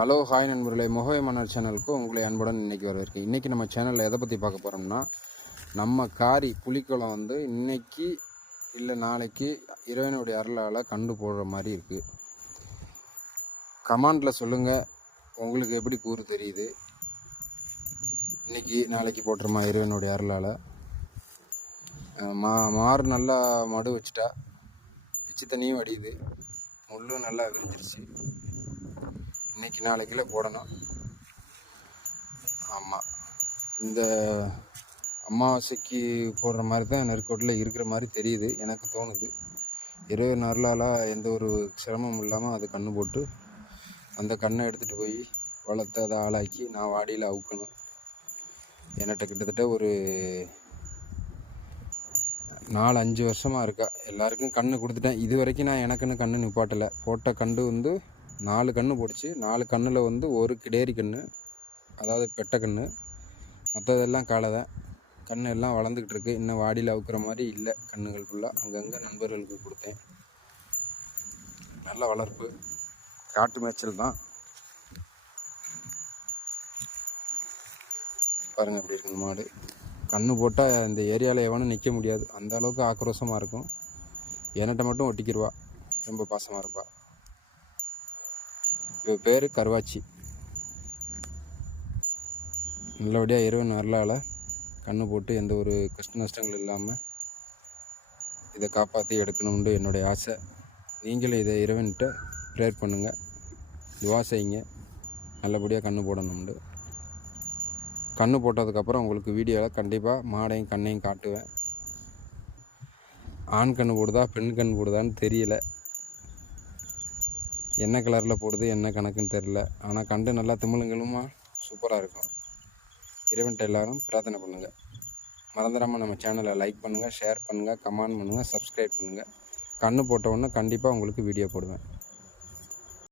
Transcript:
Hello hi நண்பர்களே. முகவை மன்னர் சேனலுக்கு உங்களை அன்புடன் இன்னைக்கு வரவேற்கேன் இன்றைக்கி நம்ம சேனலில் எதை பற்றி பார்க்க போகிறோம்னா நம்ம காரி புலிக்குளம் வந்து இன்னைக்கு இல்லை நாளைக்கு இறைவனுடைய அருளால் கண்டு போடுற மாதிரி இருக்குது கமாண்டில் சொல்லுங்கள் உங்களுக்கு எப்படி கூறு தெரியுது? இன்னைக்கு நாளைக்கு போட்டுருமா இறைவனுடைய அருளால். மா மாறு நல்லா மடு வச்சுட்டா வச்சு தண்ணியும் வடியுது முள்ளும் நல்லா விரிஞ்சிருச்சு. இன்னைக்கு நாளைக்குள்ளே போடணும். ஆமாம் இந்த அமாவாசைக்கு போடுற மாதிரி தான் நெருக்கோட்டில் இருக்கிற மாதிரி தெரியுது எனக்கு தோணுது. இரவு நரலால் எந்த ஒரு சிரமமும் இல்லாமல் அது கண்ணு போட்டு அந்த கண்ணை எடுத்துகிட்டு போய் வளர்த்து அதை ஆளாக்கி நான் வாடியில் அவுக்கணும். என்கிட்ட கிட்டத்தட்ட ஒரு நாலு அஞ்சு வருஷமாக இருக்கா. எல்லாருக்கும் கண்ணு கொடுத்துட்டேன். இது வரைக்கும் நான் எனக்குன்னு கண்ணு நிப்பாட்டலை. போட்ட கண்டு வந்து நாலு கன்று போட்டுச்சு. நாலு கண்ணில் வந்து ஒரு கிடேரி கன்று அதாவது பெட்டை கன்று மற்றதெல்லாம் காலை தான் கண்ணு எல்லாம் வளர்ந்துக்கிட்டு இருக்கு. இன்னும் வாடியில் அவுக்கிற மாதிரி இல்லை கண்ணுகள் ஃபுல்லாக அங்கங்கே நண்பர்களுக்கு கொடுத்தேன். நல்ல வளர்ப்பு. காட்டு மேய்ச்சல் தான். பாருங்கள் எப்படி இருக்கு மாடு. கண்ணு போட்டால் இந்த ஏரியாவில் எவனும் நிற்க முடியாது. அந்த அளவுக்கு ஆக்ரோஷமாக இருக்கும். என்கிட்ட மட்டும் ஒட்டிக்கிடுவா ரொம்ப பாசமாக இருப்பாள் பேர் கருவாச்சி. நல்லபடியாக இறைவன் வரலால் கண்ணு போட்டு எந்த ஒரு கஷ்ட நஷ்டங்கள் இல்லாமல் இதை காப்பாற்றி எடுக்கணும்னு என்னுடைய ஆசை. நீங்களும் இதை இறைவன்கிட்ட ப்ரேயர் பண்ணுங்கள் துவா செய்யுங்க. நல்லபடியாக கண்ணு போடணும்னு. கண்ணு போட்டதுக்கப்புறம் உங்களுக்கு வீடியோவில் கண்டிப்பாக மாடையும் கண்ணையும் காட்டுவேன். ஆண் கண்ணு போடுதா பெண் கண் போடுதான்னு தெரியல. என்ன கலரில் போடுது என்ன கணக்குன்னு தெரில ஆனால் கண்டு நல்லா திமிழுங்களுமா சூப்பராக இருக்கும். இறைவன்ட்ட எல்லாரும் பிரார்த்தனை பண்ணுங்கள் மறந்துடாமல் நம்ம சேனலை லைக் பண்ணுங்கள் ஷேர் பண்ணுங்கள் கமெண்ட் பண்ணுங்கள் சப்ஸ்கிரைப் பண்ணுங்கள் கண்ணு போட்ட உடனே கண்டிப்பாக உங்களுக்கு வீடியோ போடுவேன்.